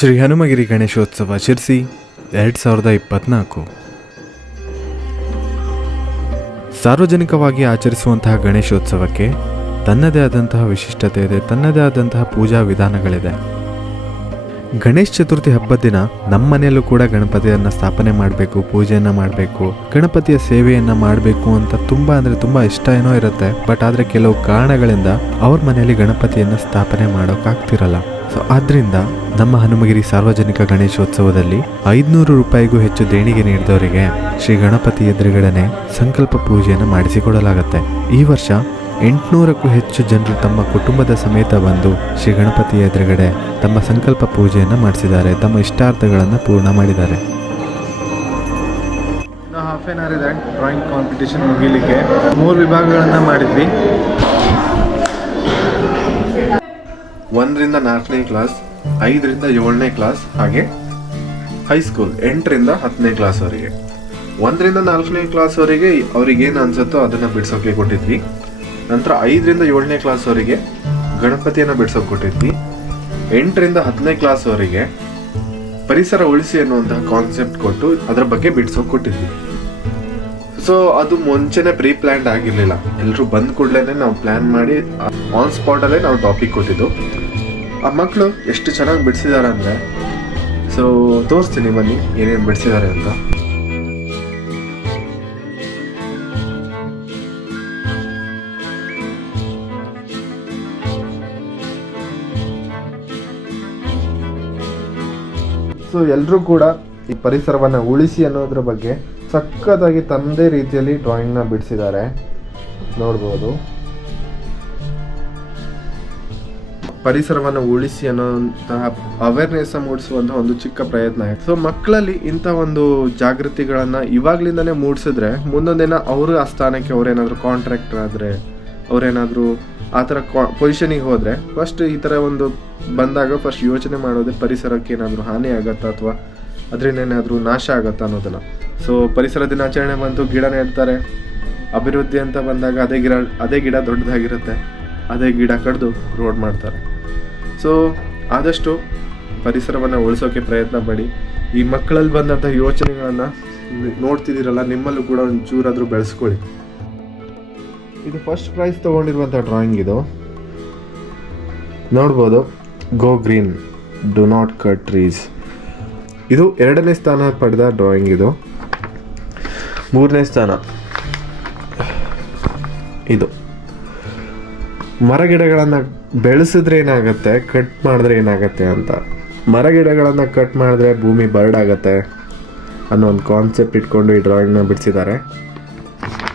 ಶ್ರೀ ಹನುಮಗಿರಿ ಗಣೇಶೋತ್ಸವ ಶಿರ್ಸಿ ಎರಡು ಸಾವಿರದ ಇಪ್ಪತ್ನಾಲ್ಕು. ಸಾರ್ವಜನಿಕವಾಗಿ ಆಚರಿಸುವಂತಹ ಗಣೇಶೋತ್ಸವಕ್ಕೆ ತನ್ನದೇ ಆದಂತಹ ವಿಶಿಷ್ಟತೆ ಇದೆ, ತನ್ನದೇ ಆದಂತಹ ಪೂಜಾ ವಿಧಾನಗಳಿದೆ. ಗಣೇಶ ಚತುರ್ಥಿ ಹಬ್ಬದ ದಿನ ನಮ್ಮ ಮನೆಯಲ್ಲೂ ಕೂಡ ಗಣಪತಿಯನ್ನು ಸ್ಥಾಪನೆ ಮಾಡಬೇಕು, ಪೂಜೆಯನ್ನು ಮಾಡಬೇಕು, ಗಣಪತಿಯ ಸೇವೆಯನ್ನು ಮಾಡಬೇಕು ಅಂತ ತುಂಬ ಅಂದರೆ ತುಂಬ ಇಷ್ಟ ಏನೋ ಇರುತ್ತೆ. ಬಟ್ ಆದರೆ ಕೆಲವು ಕಾರಣಗಳಿಂದ ಅವ್ರ ಮನೆಯಲ್ಲಿ ಗಣಪತಿಯನ್ನು ಸ್ಥಾಪನೆ ಮಾಡೋಕ್ಕಾಗ್ತಿರಲ್ಲ ಸೊ ಆದ್ದರಿಂದ ನಮ್ಮ ಹನುಮಗಿರಿ ಸಾರ್ವಜನಿಕ ಗಣೇಶೋತ್ಸವದಲ್ಲಿ ಐದುನೂರು ರೂಪಾಯಿಗೂ ಹೆಚ್ಚು ದೇಣಿಗೆ ನೀಡಿದವರಿಗೆ ಶ್ರೀ ಗಣಪತಿ ಎದುರುಗಡೆನೆ ಸಂಕಲ್ಪ ಪೂಜೆಯನ್ನು ಮಾಡಿಸಿಕೊಡಲಾಗುತ್ತೆ. ಈ ವರ್ಷ ಎಂಟುನೂರಕ್ಕೂ ಹೆಚ್ಚು ಜನರು ತಮ್ಮ ಕುಟುಂಬದ ಸಮೇತ ಬಂದು ಶ್ರೀ ಗಣಪತಿಯ ಎದುರುಗಡೆ ತಮ್ಮ ಸಂಕಲ್ಪ ಪೂಜೆಯನ್ನು ಮಾಡಿಸಿದ್ದಾರೆ. ತಮ್ಮ ಇಷ್ಟಾರ್ಥಗಳನ್ನು ಪೂರ್ಣ ಮಾಡಿದ್ದಾರೆ. ಹಾಫ್ ಆನ್ ಅವರ್ ಇದೆ ಡ್ರಾಯಿಂಗ್ ಕಾಂಪಿಟೇಷನ್ ಮುಗಿಲಿಕ್ಕೆ. ಮೂರು ವಿಭಾಗಗಳನ್ನು ಮಾಡಿದ್ವಿ. ಒಂದರಿಂದ ನಾಲ್ಕನೇ ಕ್ಲಾಸ್ ಐದರಿಂದ ಏಳನೇ ಕ್ಲಾಸ್ ಹಾಗೆ ಹೈಸ್ಕೂಲ್ ಎಂಟರಿಂದ ಹತ್ತನೇ ಕ್ಲಾಸ್ವರೆಗೆ ಒಂದರಿಂದ ನಾಲ್ಕನೇ ಕ್ಲಾಸ್ವರೆಗೆ ಅವ್ರಿಗೆ ಏನು ಅನ್ಸುತ್ತೋ ಅದನ್ನು ಬಿಡ್ಸೋಕೆ ಕೊಟ್ಟಿದ್ವಿ. ನಂತರ ಐದರಿಂದ ಏಳನೇ ಕ್ಲಾಸ್ವರೆಗೆ ಗಣಪತಿಯನ್ನು ಬಿಡ್ಸೋಕೆ ಕೊಟ್ಟಿದ್ವಿ. ಎಂಟರಿಂದ ಹತ್ತನೇ ಕ್ಲಾಸ್ವರೆಗೆ ಪರಿಸರ ಉಳಿಸಿ ಅನ್ನುವಂತಹ ಕಾನ್ಸೆಪ್ಟ್ ಕೊಟ್ಟು ಅದರ ಬಗ್ಗೆ ಬಿಡ್ಸೋಕೆ ಕೊಟ್ಟಿದ್ವಿ. ಸೊ ಅದು ಮುಂಚೆನೆ ಪ್ರೀ ಪ್ಲ್ಯಾನ್ಡ್ ಆಗಿರಲಿಲ್ಲ. ಎಲ್ಲರೂ ಬಂದ ಕೂಡಲೇ ನಾವು ಪ್ಲಾನ್ ಮಾಡಿ ಆನ್ ಸ್ಪಾಟಲ್ಲೇ ನಾವು ಟಾಪಿಕ್ ಕೊಟ್ಟಿದ್ದು. ಆ ಮಕ್ಕಳು ಎಷ್ಟು ಚೆನ್ನಾಗಿ ಬಿಡಿಸಿದ್ದಾರೆ ಅಂದರೆ ಸೊ ತೋರಿಸ್ತೀನಿ ಬನ್ನಿ ಏನೇನು ಬಿಡಿಸಿದ್ದಾರೆ ಅಂತ. ಸೊ ಎಲ್ಲರೂ ಕೂಡ ಈ ಪರಿಸರವನ್ನು ಉಳಿಸಿ ಅನ್ನೋದ್ರ ಬಗ್ಗೆ ಸಖತ್ತಾಗಿ ತಮ್ಮದೇ ರೀತಿಯಲ್ಲಿ ಡ್ರಾಯಿಂಗ್ನ ಬಿಡಿಸಿದ್ದಾರೆ. ನೋಡ್ಬೋದು. ಪರಿಸರವನ್ನು ಉಳಿಸಿ ಅನ್ನೋಂತಹ ಅವೇರ್ನೆಸ್ ಮೂಡಿಸುವಂತಹ ಒಂದು ಚಿಕ್ಕ ಪ್ರಯತ್ನ. ಸೊ ಮಕ್ಕಳಲ್ಲಿ ಇಂಥ ಒಂದು ಜಾಗೃತಿಗಳನ್ನ ಇವಾಗ್ಲಿಂದಾನೇ ಮೂಡಿಸಿದ್ರೆ ಮುಂದೊಂದು ದಿನ ಅವರು ಆ ಸ್ಥಾನಕ್ಕೆ ಅವ್ರೇನಾದ್ರು ಕಾಂಟ್ರಾಕ್ಟರ್ ಆದ್ರೆ, ಅವ್ರೇನಾದ್ರು ಆ ಥರ ಪೊಸಿಷನಿಗೆ ಹೋದ್ರೆ ಫಸ್ಟ್ ಈ ಥರ ಒಂದು ಬಂದಾಗ ಫಸ್ಟ್ ಯೋಚನೆ ಮಾಡೋದೇ ಪರಿಸರಕ್ಕೆ ಏನಾದರೂ ಹಾನಿ ಆಗತ್ತಾ ಅಥವಾ ಅದರಿಂದ ಏನಾದರೂ ನಾಶ ಆಗತ್ತಾ ಅನ್ನೋದನ್ನ. ಸೊ ಪರಿಸರ ದಿನಾಚರಣೆ ಬಂತು ಗಿಡ ನೆಡ್ತಾರೆ ಅಭಿವೃದ್ಧಿ ಅಂತ ಬಂದಾಗ ಅದೇ ಗಿಡ ಅದೇ ಗಿಡ ದೊಡ್ಡದಾಗಿರುತ್ತೆ. ಅದೇ ಗಿಡ ಕಡಿದು ರೋಡ್ ಮಾಡ್ತಾರೆ. ಸೊ ಆದಷ್ಟು ಪರಿಸರವನ್ನು ಉಳಿಸೋಕೆ ಪ್ರಯತ್ನ ಮಾಡಿ ಈ ಮಕ್ಕಳಲ್ಲಿ ಬಂದಂಥ ಯೋಚನೆಗಳನ್ನು ನೋಡ್ತಿದ್ದೀರಲ್ಲ, ನಿಮ್ಮಲ್ಲೂ ಕೂಡ ಒಂದು ಚೂರಾದರೂ ಬೆಳೆಸ್ಕೊಳ್ಳಿ. ಇದು ಫಸ್ಟ್ ಪ್ರೈಸ್ ತೊಗೊಂಡಿರುವಂಥ ಡ್ರಾಯಿಂಗ್ ಇದು. ನೋಡ್ಬೋದು go green do not cut trees ಇದು ಎರಡನೇ ಸ್ಥಾನ ಪಡೆದ ಡ್ರಾಯಿಂಗ್ ಇದು. ಮೂರನೇ ಸ್ಥಾನ. ಇದು. ಮರಗಿಡಗಳನ್ನು ಬೆಳೆಸಿದ್ರೆ ಏನಾಗುತ್ತೆ ಕಟ್ ಮಾಡಿದ್ರೆ ಏನಾಗುತ್ತೆ ಅಂತ. ಮರಗಿಡಗಳನ್ನು ಕಟ್ ಮಾಡಿದ್ರೆ ಭೂಮಿ ಬರ್ಡ್ ಆಗುತ್ತೆ ಅನ್ನೋ ಒಂದು ಕಾನ್ಸೆಪ್ಟ್ ಇಟ್ಕೊಂಡು ಈ ಡ್ರಾಯಿಂಗ್ನ ಬಿಡಿಸಿದ್ದಾರೆ.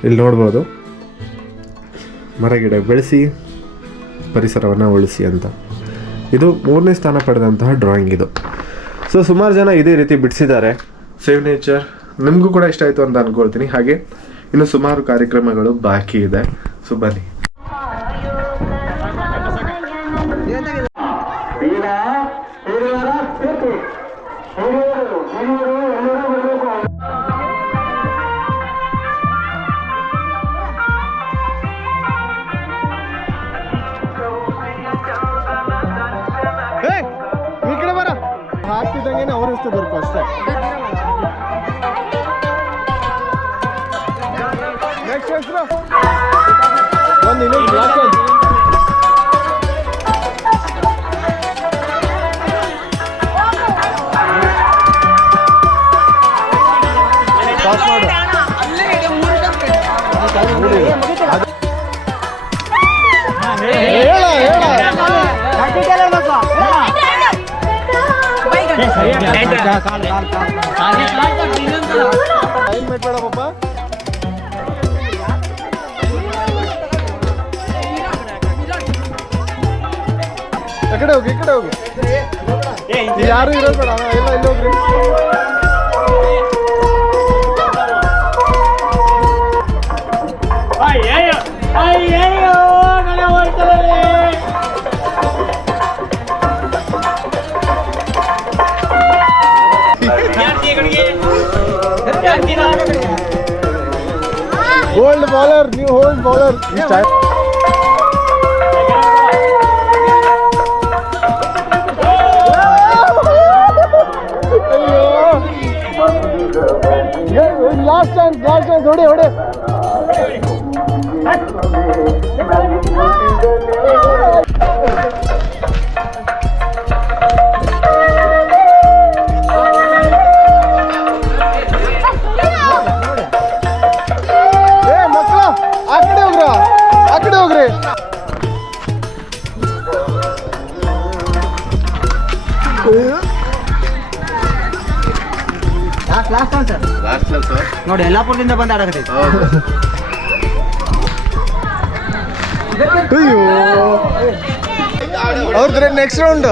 ಇಲ್ಲಿ ನೋಡ್ಬೋದು. ಮರಗಿಡ ಬೆಳೆಸಿ, ಪರಿಸರವನ್ನು ಉಳಿಸಿ ಅಂತ. ಇದು ಮೂರನೇ ಸ್ಥಾನ ಪಡೆದಂತಹ ಡ್ರಾಯಿಂಗ್ ಇದು. ಸೊ ಸುಮಾರು ಜನ ಇದೇ ರೀತಿ ಬಿಡಿಸಿದ್ದಾರೆ. ಸೇವ್ ನೇಚರ್ ನಿಮಗೂ ಕೂಡ ಇಷ್ಟ ಆಯಿತು ಅಂತ ಅನ್ಕೊಳ್ತೀನಿ. ಹಾಗೆ ಇನ್ನು ಸುಮಾರು ಕಾರ್ಯಕ್ರಮಗಳು ಬಾಕಿ ಇದೆ. ಸೊ ಬನ್ನಿ. ನೆಕ್ಸ್ಟ್ ಹೆಸರು ಒಂದು ಇನ್ನೊಂದು ಬ್ಲಾಕ್ ಒಂದು ಪಾಸ್ ಮಾಡು ಹೇಳ ಹೇಳ ಟೈಮ್ ಬೇಡ ಪಾಪ ಕಡೆ ಹೋಗಿ ಈ ಕಡೆ ಹೋಗಿ ಇಲ್ಲಿ ಯಾರು ಇರೋದು ಬೇಡ ಅಣ್ಣ, ಎಲ್ಲ ಇಲ್ಲಿ ಹೋಗ್ರಿ ಅಯ್ಯಯ್ಯೋ ಅಯ್ಯಯ್ಯೋ ನನಗೆ ಹೋಯ್ತದೆ hold bowler last chance last chance थोड़े थोड़े Thank you. ನೋಡಿ ಯಲ್ಲಾಪುರದಿಂದ ಬಂದು ಆಡಕತ್ತೈತಿ ಅಯ್ಯೋ. ಅವ್ರದ್ರೆ ನೆಕ್ಸ್ಟ್ ರೌಂಡ್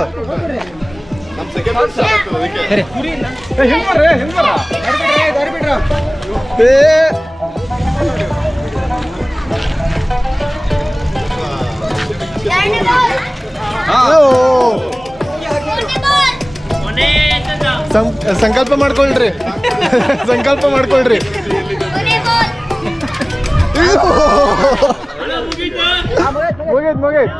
ಹಲೋ. ಸಂಕಲ್ಪ ಮಾಡ್ಕೊಳ್ರಿ. ಸಂಕಲ್ಪ ಮಾಡ್ಕೊಳ್ರಿ. ಮುಗೀತ್ ಮುಗೀತ್.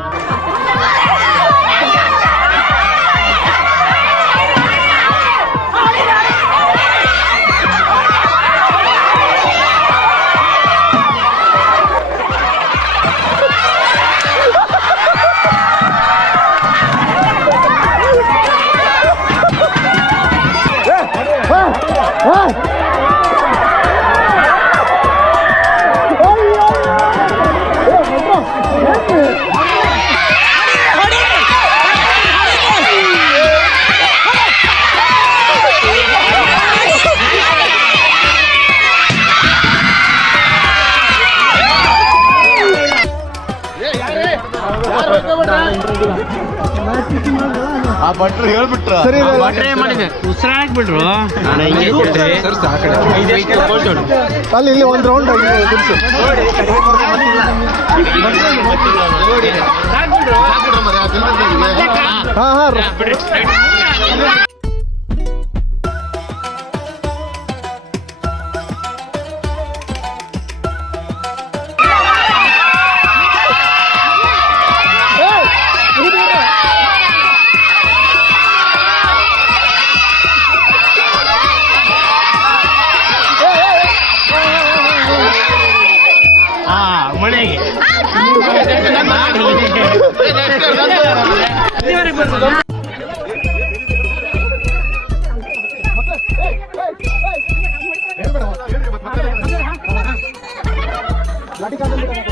어이! 어이! 어이! ಆ ಭಟ್ರು ಹೇಳ್ಬಿಟ್ರ. ಸರಿ ಉಸಿರಾಕ್ ಬಿಡ್ರು ಅಲ್ಲಿ ಇಲ್ಲಿ ಒಂದು ರೌಂಡ್ ಹಾ ಹಾ Gracias.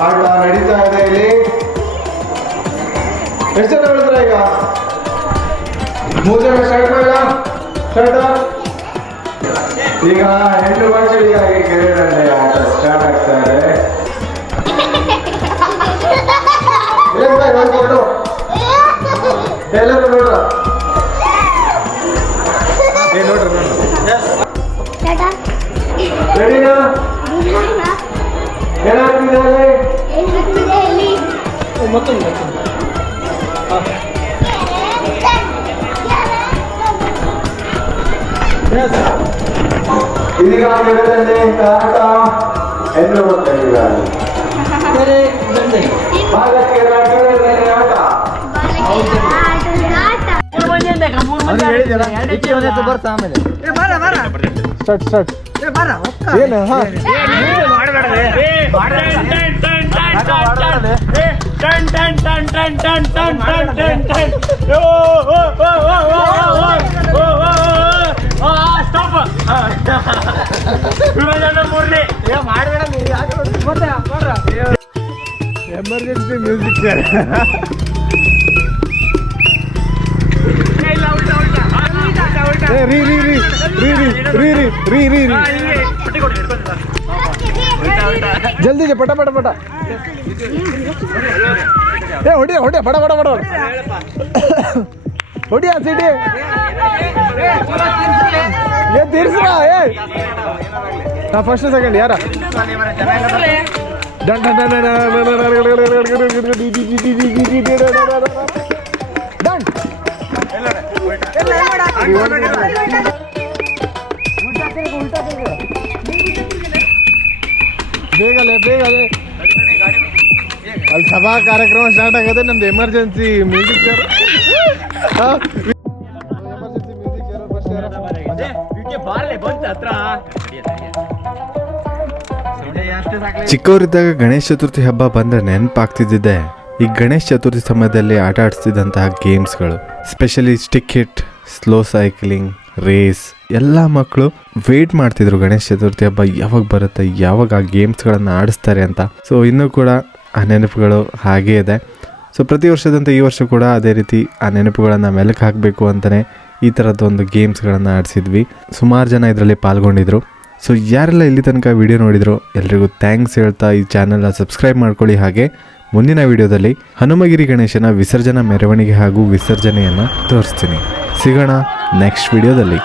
ಆಟ ನಡೀತಾ ಇದೆ ಇಲ್ಲಿ. ಎಷ್ಟು ಜನ ಉಳಿದ್ರ ಈಗ? ಮೂರು ಜನ ಸ್ಟಾರ್ಟ್ ಬೇಡ ಸ್ಟಾರ್ಟ್ ಈಗ ಹೆಣ್ಣು ಮಕ್ಕಳಿಗಾಗಿ ಕೆರೆದಂಡೆ ಆಟ ಸ್ಟಾರ್ಟ್ ಆಗ್ತಾ ಇದೆ. ಎಲ್ಲರೂ ನೋಡ್ರ? மொத்தம் மொத்தம் ఇదిగా లేదండి తాత ఎన్నో ఉంటాయి సరే ఇదండి బాగా ಬರ್ತಾ ಆಮೇಲೆ ಸ್ಟಾರ್ಟ್ ಸ್ಟಾರ್ಟ್ ಏನು ಹಾ ಮಾಡಬೇಡ ಎಮರ್ಜೆನ್ಸಿ ಮ್ಯೂಸಿಕ್ ಸರ್ ಏ, ರೀ ರೀ ರೀ ರೀ ರೀ ರೀ ರೀ ರೀ ರೀ ರೀ ಜಲ್ದಿ ಜೆ, ಪಟ ಪಟ ಪಟ ಏ ಹೊಡಿಯ ಹೊಡಿಯ ಪಟ ಪಟ ಪಟ ಹೊಡಿಯ ಸಿಟಿ ಏ ತೀರ್ಸ್ರ ಏ ನಾ ಫಸ್ಟ್ ಸೆಕೆಂಡ್ ಯಾರ ಡನ್ ಡನ್ ಡನ್ ಡನ್ ಬೇಗಲೆ ಬೇಗಲೆ ಅಲ್ಲಿ ಸಭಾ ಕಾರ್ಯಕ್ರಮ ಸ್ಟಾರ್ಟ್ ಆಗದೆ ನಮ್ದು ಎಮರ್ಜೆನ್ಸಿ ಮ್ಯೂಸಿಕ್ ಚಿಕ್ಕವರಿದ್ದಾಗ ಗಣೇಶ ಚತುರ್ಥಿ ಹಬ್ಬ ಬಂದ್ರೆ ನೆನಪಾಗ್ತಿದ್ದೆ ಈ ಗಣೇಶ ಚತುರ್ಥಿ ಸಮಯದಲ್ಲಿ ಆಟ ಆಡಿಸ್ತಿದ್ದಂತಹ ಗೇಮ್ಸ್ಗಳು specially stick hit slow cycling race ಎಲ್ಲ ಮಕ್ಕಳು ವೇಟ್ ಮಾಡ್ತಿದ್ರು ಗಣೇಶ ಚತುರ್ಥಿ ಹಬ್ಬ ಯಾವಾಗ ಬರುತ್ತೆ, ಯಾವಾಗ ಆ ಗೇಮ್ಸ್ಗಳನ್ನು ಆಡಿಸ್ತಾರೆ ಅಂತ. ಸೊ ಇನ್ನೂ ಕೂಡ ಆ ನೆನಪುಗಳು ಹಾಗೇ ಇದೆ. ಸೊ ಪ್ರತಿ ವರ್ಷದಂತೆ ಈ ವರ್ಷ ಕೂಡ ಅದೇ ರೀತಿ ಆ ನೆನಪುಗಳನ್ನು ಮೆಲುಕು ಹಾಕಬೇಕು ಅಂತಲೇ ಈ ಥರದ್ದೊಂದು ಗೇಮ್ಸ್ಗಳನ್ನು ಆಡಿಸಿದ್ವಿ. ಸುಮಾರು ಜನ ಇದರಲ್ಲಿ ಪಾಲ್ಗೊಂಡಿದ್ರು. ಸೊ ಯಾರೆಲ್ಲ ಇಲ್ಲಿ ತನಕ ವಿಡಿಯೋ ನೋಡಿದ್ರು ಎಲ್ರಿಗೂ ಥ್ಯಾಂಕ್ಸ್ ಹೇಳ್ತಾ ಈ ಚಾನಲ್ನ ಸಬ್ಸ್ಕ್ರೈಬ್ ಮಾಡ್ಕೊಳ್ಳಿ. ಹಾಗೆ ಮುಂದಿನ ವಿಡಿಯೋದಲ್ಲಿ ಹನುಮಗಿರಿ ಗಣೇಶನ ವಿಸರ್ಜನಾ ಮೆರವಣಿಗೆ ಹಾಗೂ ವಿಸರ್ಜನೆಯನ್ನು ತೋರಿಸ್ತೀನಿ. ಸಿಗೋಣ ನೆಕ್ಸ್ಟ್ ವಿಡಿಯೋದಲ್ಲಿ.